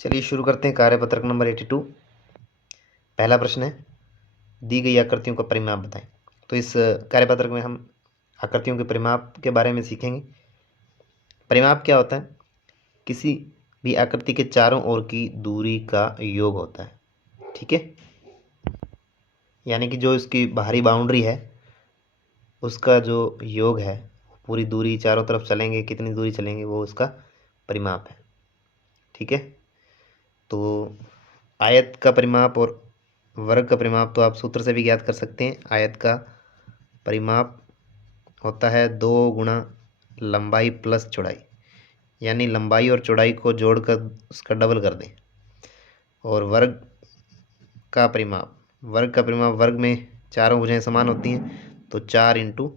चलिए शुरू करते हैं कार्यपत्रक नंबर 82। पहला प्रश्न है, दी गई आकृतियों का परिमाप बताएं। तो इस कार्यपत्रक में हम आकृतियों के परिमाप के बारे में सीखेंगे। परिमाप क्या होता है? किसी भी आकृति के चारों ओर की दूरी का योग होता है। ठीक है, यानी कि जो इसकी बाहरी बाउंड्री है उसका जो योग है, पूरी दूरी चारों तरफ चलेंगे, कितनी दूरी चलेंगे, वो उसका परिमाप है। ठीक है, तो आयत का परिमाप और वर्ग का परिमाप तो आप सूत्र से भी ज्ञात कर सकते हैं। आयत का परिमाप होता है 2 गुणा लंबाई प्लस चौड़ाई, यानी लंबाई और चौड़ाई को जोड़कर उसका डबल कर दें। और वर्ग का परिमाप वर्ग में चारों भुजाएं समान होती हैं, तो 4 इंटू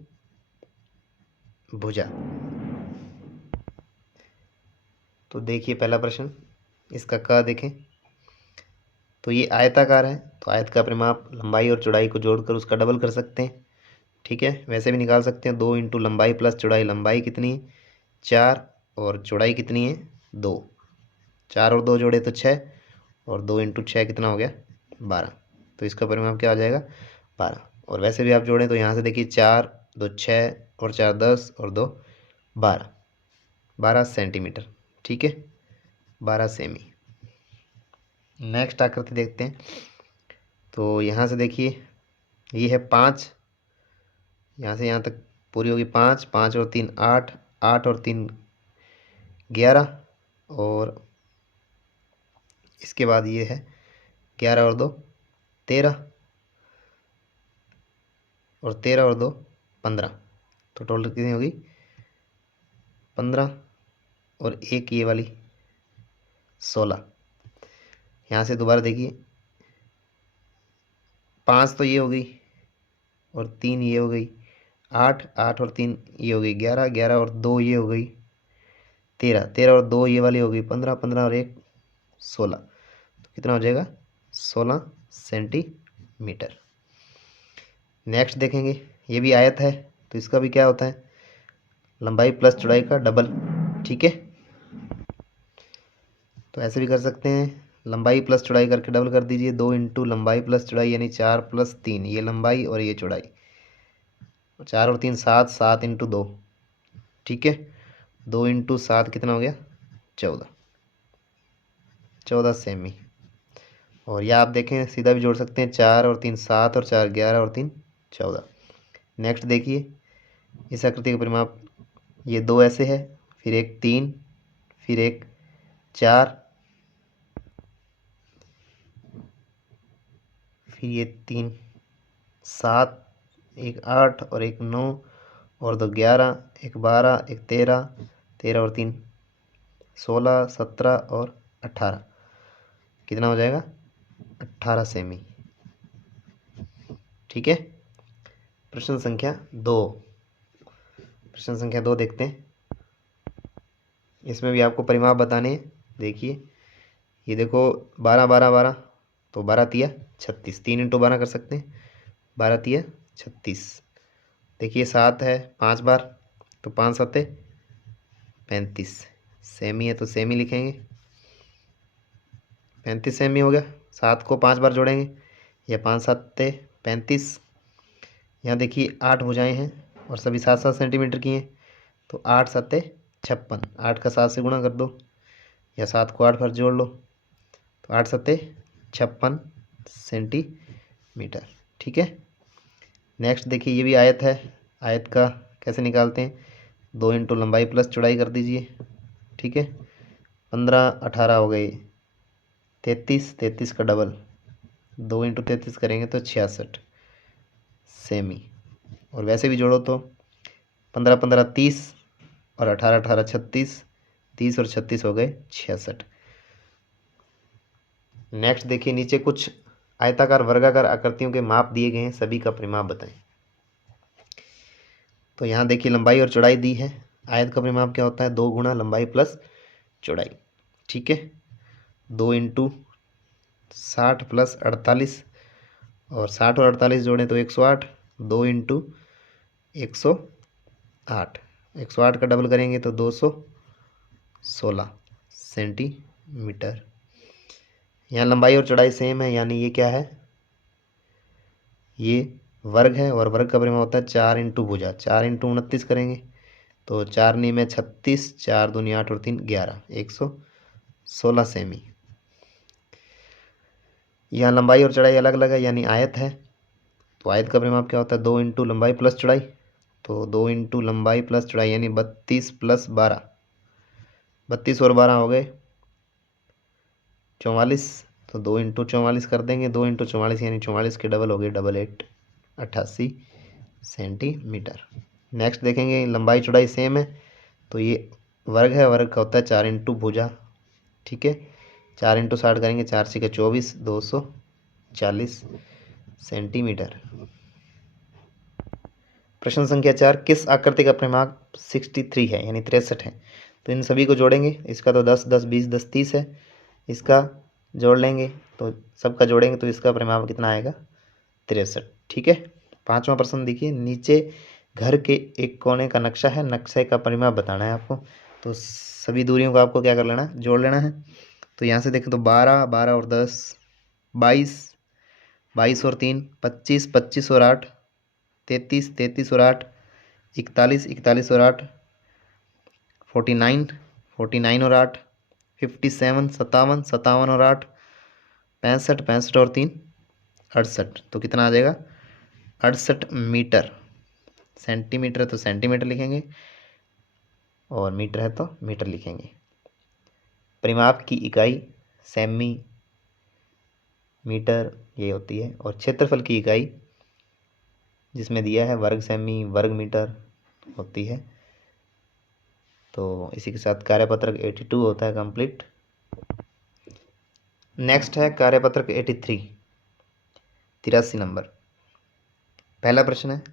भुजा। तो देखिए पहला प्रश्न, इसका क देखें। तो ये आयताकार है, तो आयत का परिमाप लंबाई और चौड़ाई को जोड़कर उसका डबल कर सकते हैं। ठीक है, वैसे भी निकाल सकते हैं। 2 इंटू लंबाई प्लस चौड़ाई, लंबाई कितनी है 4 और चौड़ाई कितनी है 2, 4 और 2 जोड़े तो 6, और 2 इंटू 6 कितना हो गया 12। तो इसका परिमाप क्या हो जाएगा 12। और वैसे भी आप जोड़ें तो यहाँ से देखिए 4 2 6 और 4 10 और 2 12, 12 सेंटीमीटर। ठीक है, 12 सेमी। नेक्स्ट आकृति देखते हैं। तो यहाँ से देखिए ये है 5, यहाँ से यहाँ तक पूरी होगी 5, 5 और 3 8, 8 और 3 11, और इसके बाद ये है 11 और 2 13, और 13 और 2 15। तो टोटल कितनी होगी 15, और एक ये वाली 16। यहाँ से दोबारा देखिए 5 तो ये हो गई, और 3 ये हो गई 8, 8 और 3 ये हो गई 11, 11 और 2 ये हो गई 13, 13 और 2 ये वाली हो गई 15, 15 और 1 16। तो कितना हो जाएगा 16 सेंटीमीटर। नेक्स्ट देखेंगे, ये भी आयत है, तो इसका भी क्या होता है लंबाई प्लस चौड़ाई का डबल। ठीक है, तो ऐसे भी कर सकते हैं, लंबाई प्लस चौड़ाई करके डबल कर दीजिए। 2 इंटू लंबाई प्लस चौड़ाई, यानी 4 प्लस 3, ये लंबाई और ये चौड़ाई, 4 और 3 7, 7 इंटू 2। ठीक है, 2 इंटू 7 कितना हो गया 14, 14 सेमी। और यह आप देखें सीधा भी जोड़ सकते हैं, 4 और 3 7, और 4 11 और 3 14। नेक्स्ट देखिए इस आकृति का परिमाप, ये 2 ऐसे है, फिर एक 3, फिर एक 4, फिर ये 3 7, एक 8 और एक 9, और 2 11, एक 12, एक 13, 13 और 3 16, 17 और 18। कितना हो जाएगा 18 सेमी। ठीक है, प्रश्न संख्या 2। प्रश्न संख्या 2 देखते हैं। इसमें भी आपको परिमाप बताने हैं। देखिए ये देखो 12 12 12, तो 12 तिया 36, 3 इंटू 12 कर सकते हैं, 12 तिया 36। देखिए 7 है 5 बार, तो 5 7 35, सेमी है तो सेमी लिखेंगे। 35 सेमी हो गया। 7 को 5 बार जोड़ेंगे, या 5 7 35। यहाँ देखिए 8 भुजाएं हैं और सभी 7 7 सेंटीमीटर की हैं, तो 8 7 56, 8 का 7 से गुणा कर दो, या 7 को 8 बार जोड़ लो, तो 8 7 56 सेंटीमीटर। ठीक है, नेक्स्ट देखिए ये भी आयत है। आयत का कैसे निकालते हैं, 2 इंटू लंबाई प्लस चौड़ाई कर दीजिए। ठीक है, 15 18 हो गए 33, 33 का डबल, 2 इंटू 33 करेंगे तो 66 सेमी। और वैसे भी जोड़ो तो 15 15 30, और 18 18 36, 30 और 36 हो गए 66। नेक्स्ट देखिए नीचे कुछ आयताकार वर्गाकार आकृतियों के माप दिए गए हैं, सभी का परिमाप बताएं। तो यहाँ देखिए लंबाई और चौड़ाई दी है। आयत का परिमाप क्या होता है 2 गुणा लंबाई प्लस चौड़ाई। ठीक है, 2 इंटू 60 प्लस 48, और 60 और 48 जोड़ें तो 108, 2 इंटू 108, 108 का डबल करेंगे तो 216 सेंटीमीटर। यहाँ लंबाई और चौड़ाई सेम है, यानी ये क्या है, ये वर्ग है और वर्ग का परिमाप होता है 4 इंटू भुजा। 4 इंटू 29 करेंगे तो 4 नी में 36, 4 दूनी 8 और 3 11, 116 सेमी। यहाँ लंबाई और चौड़ाई अलग अलग है, यानी आयत है, तो आयत का परिमाप क्या होता है, 2 इंटू लंबाई प्लस चौड़ाई। तो 2 इंटू लंबाई प्लस चौड़ाई यानी 32 प्लस 12, 32 और 12 हो गए 44। तो 2 इंटू 44 कर देंगे, 2 इंटू 44 यानी 44 के डबल हो गए 88, 88 सेंटीमीटर। नेक्स्ट देखेंगे लंबाई चौड़ाई सेम है, तो ये वर्ग है, वर्ग का होता है 4 इंटू भुजा। ठीक है, 4 इंटू 60 करेंगे, 4 से 24, 240 सेंटीमीटर। प्रश्न संख्या 4, किस आकृति का परिमाप 63 है यानी 63 है। तो इन सभी को जोड़ेंगे, इसका तो 10 10 20 10 30 है, इसका जोड़ लेंगे तो सबका जोड़ेंगे तो इसका परिमाप कितना आएगा, 63। ठीक है, पांचवा प्रश्न देखिए, नीचे घर के एक कोने का नक्शा है, नक्शे का परिमाप बताना है आपको। तो सभी दूरियों को आपको क्या कर लेना है, जोड़ लेना है। तो यहाँ से देखें तो 12 12 और 10 22, 22 और 3 25, 25 और 8 33, 33 और 8 41, 41 और 8 49, 49 और 8 57, 57, 57 और 8 65, 65 और 3 68। तो कितना आ जाएगा, 68 मीटर। सेंटीमीटर है तो सेंटीमीटर लिखेंगे और मीटर है तो मीटर लिखेंगे। परिमाप की इकाई सेमी मीटर ये होती है, और क्षेत्रफल की इकाई जिसमें दिया है वर्ग सेमी वर्ग मीटर होती है। तो इसी के साथ कार्यपत्रक 82 होता है कंप्लीट। नेक्स्ट है कार्यपत्रक 83, 83 नंबर। पहला प्रश्न है,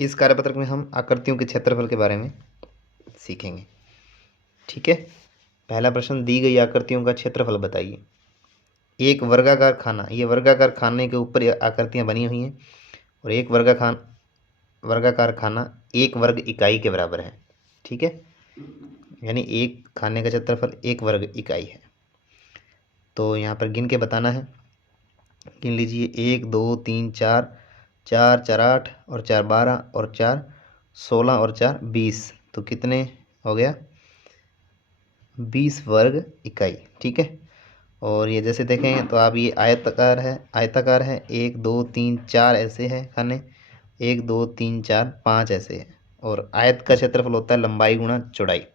इस कार्यपत्रक में हम आकृतियों के क्षेत्रफल के बारे में सीखेंगे। ठीक है, पहला प्रश्न, दी गई आकृतियों का क्षेत्रफल बताइए। एक वर्गाकार खाना, ये वर्गाकार खाने के ऊपर आकृतियां बनी हुई हैं, और एक वर्गाकार खाना 1 वर्ग इकाई के बराबर है। ठीक है, यानी एक खाने का क्षेत्रफल 1 वर्ग इकाई है। तो यहाँ पर गिन के बताना है, गिन लीजिए 1 2 3 4, 4 4 8 और 4 12 और 4 16 और 4 20। तो कितने हो गया, 20 वर्ग इकाई। ठीक है, और ये जैसे देखें तो आप ये आयताकार है, आयताकार है, 1 2 3 4 ऐसे हैं खाने, 1 2 3 4 5 ऐसे है। और आयत का क्षेत्रफल होता है लंबाई गुणा चौड़ाई।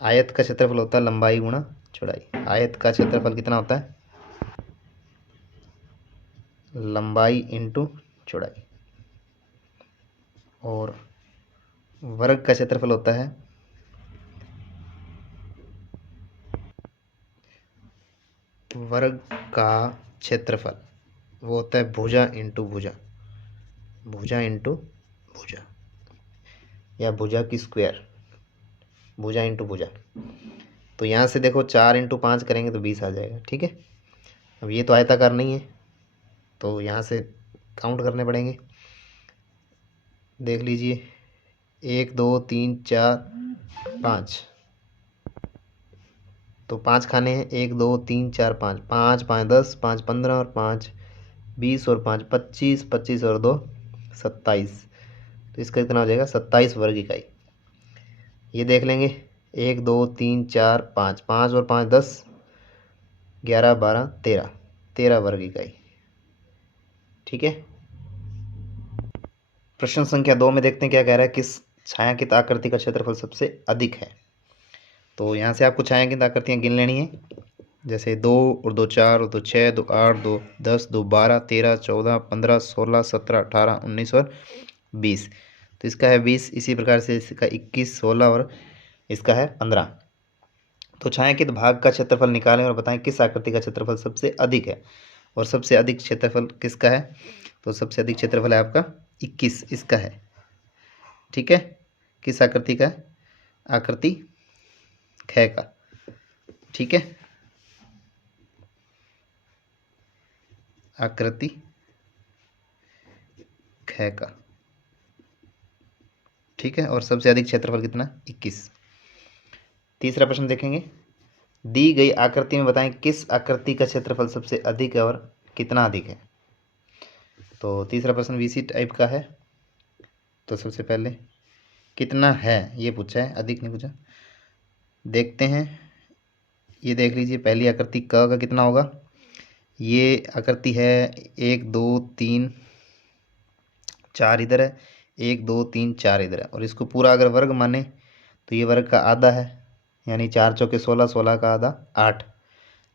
आयत का क्षेत्रफल होता है लंबाई गुणा चौड़ाई। आयत का क्षेत्रफल कितना होता है, लंबाई इंटू चौड़ाई। और वर्ग का क्षेत्रफल होता है वर्ग का क्षेत्रफल, वो होता है भुजा इंटू भुजा, भुजा इंटू भुजा, या भुजा की स्क्वायर, भुजा इंटू भुजा। तो यहाँ से देखो 4 इंटू 5 करेंगे तो 20 आ जाएगा। ठीक है, अब ये तो आयताकार नहीं है तो यहाँ से काउंट करने पड़ेंगे। देख लीजिए 1 2 3 4 5, तो 5 खाने हैं, 1 2 3 4 5, 5 5 10, 5 15 और 5 20 और 5 25, 25 और 2 27। तो इसका कितना हो जाएगा, 27 वर्ग इकाई। ये देख लेंगे 1 2 3 4 5, 5 और 5 10, 11 12 13, 13 वर्ग इकाई। ठीक है, प्रश्न संख्या 2 में देखते हैं क्या कह रहा है, किस छायांकित आकृति का क्षेत्रफल सबसे अधिक है। तो यहाँ से आपको छायांकित आकृतियाँ गिन लेनी है, जैसे 2 और 2 4 और 2 6, 2 8, 2 10, 2 12, 13, 14, 15, 16, 17, 18, 19 और 20। तो इसका है 20, इसी प्रकार से इसका 21, 16 और इसका है 15। तो छायांकित भाग का क्षेत्रफल निकालें और बताएं किस आकृति का क्षेत्रफल सबसे अधिक है, और सबसे अधिक क्षेत्रफल किसका है। तो सबसे अधिक क्षेत्रफल है आपका 21, इसका है। ठीक है, किस आकृति का, आकृति ख का। ठीक है, आकृति ख का। ठीक है, और सबसे अधिक क्षेत्रफल कितना, 21। तीसरा प्रश्न देखेंगे, दी गई आकृति में बताएं किस आकृति का क्षेत्रफल सबसे अधिक है और कितना अधिक है। तो तीसरा प्रश्न वीसी टाइप का है। तो सबसे पहले कितना है ये पूछा है, अधिक नहीं पूछा। देखते हैं, ये देख लीजिए पहली आकृति क का कितना होगा। ये आकृति है 1 2 3 4 इधर है, 1 2 3 4 इधर है, और इसको पूरा अगर वर्ग माने तो ये वर्ग का आधा है, यानी 4 चौके 16, 16 का आधा 8।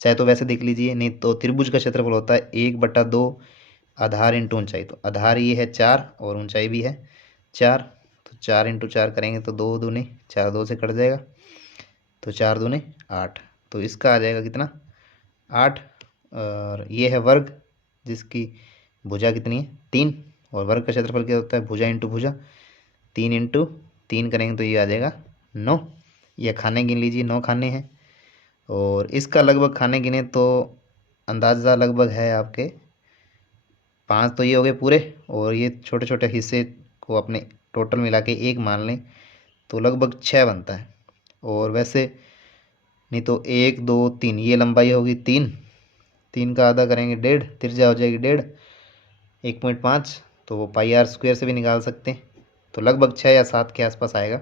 चाहे तो वैसे देख लीजिए, नहीं तो त्रिभुज का क्षेत्रफल होता है 1/2 आधार इंटू ऊंचाई। तो आधार ये है 4 और ऊंचाई भी है 4, तो 4 इंटू 4 करेंगे तो 2 दूनी 4, 2 से कट जाएगा, तो 4 दूनी 8। तो इसका आ जाएगा कितना 8। और ये है वर्ग जिसकी भुजा कितनी है 3, और वर्ग का क्षेत्रफल क्या होता है भुजा इंटू भुजा, 3 इंटू 3 करेंगे तो ये आ जाएगा 9। ये खाने गिन लीजिए 9 खाने हैं, और इसका लगभग खाने गिने तो अंदाज़ा लगभग है आपके 5 तो ये हो गए पूरे, और ये छोटे छोटे हिस्से को अपने टोटल मिला के 1 मान लें तो लगभग 6 बनता है। और वैसे नहीं तो 1 2 3 ये लंबाई होगी 3, 3 का आधा करेंगे 1.5, त्रिज्या हो जाएगी 1.5, 1.5, तो वो पाई आर स्क्वायर से भी निकाल सकते हैं, तो लगभग 6 या 7 के आसपास आएगा।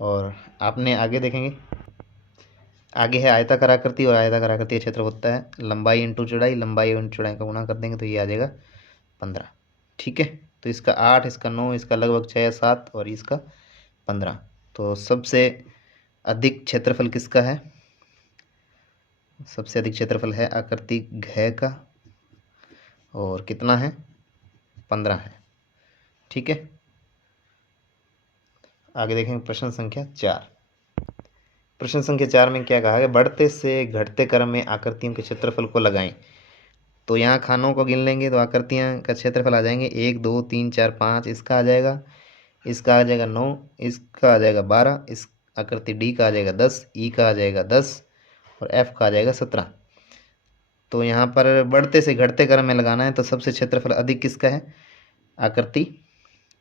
और आपने आगे देखेंगे, आगे है आयताकार आकृति, और आयताकार आकृति का क्षेत्र होता है लंबाई इंटू चौड़ाई, लंबाई इंटू चौड़ाई का गुणा कर देंगे तो ये आ जाएगा 15। ठीक है, तो इसका 8, इसका 9, इसका लगभग 6 या 7, और इसका 15। तो सबसे अधिक क्षेत्रफल किसका है, सबसे अधिक क्षेत्रफल है आकृति घ का, और कितना है 15 है। ठीक है, आगे देखेंगे प्रश्न संख्या 4। प्रश्न संख्या 4 में क्या कहा है, बढ़ते से घटते क्रम में आकृतियों के क्षेत्रफल को लगाएं। तो यहाँ खानों को गिन लेंगे तो आकृतियाँ का क्षेत्रफल आ जाएंगे 1 2 3 4 5, इसका आ जाएगा, इसका आ जाएगा 9, इसका आ जाएगा 12, इस आकृति डी का आ जाएगा 10, ई का आ जाएगा 10, और एफ का आ जाएगा 17। तो यहाँ पर बढ़ते से घटते क्रम में लगाना है, तो सबसे क्षेत्रफल अधिक किसका है, आकृति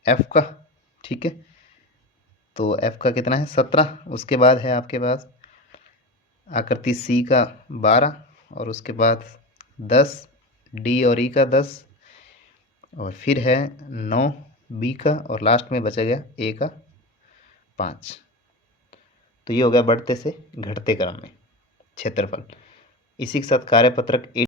एफ का। ठीक है, तो एफ का कितना है 17, उसके बाद है आपके पास आकृति सी का 12, और उसके बाद 10, डी और ई का 10, और फिर है 9 बी का, और लास्ट में बचा गया ए का 5। तो ये हो गया बढ़ते से घटते क्रम में क्षेत्रफल। इसी के साथ कार्यपत्रक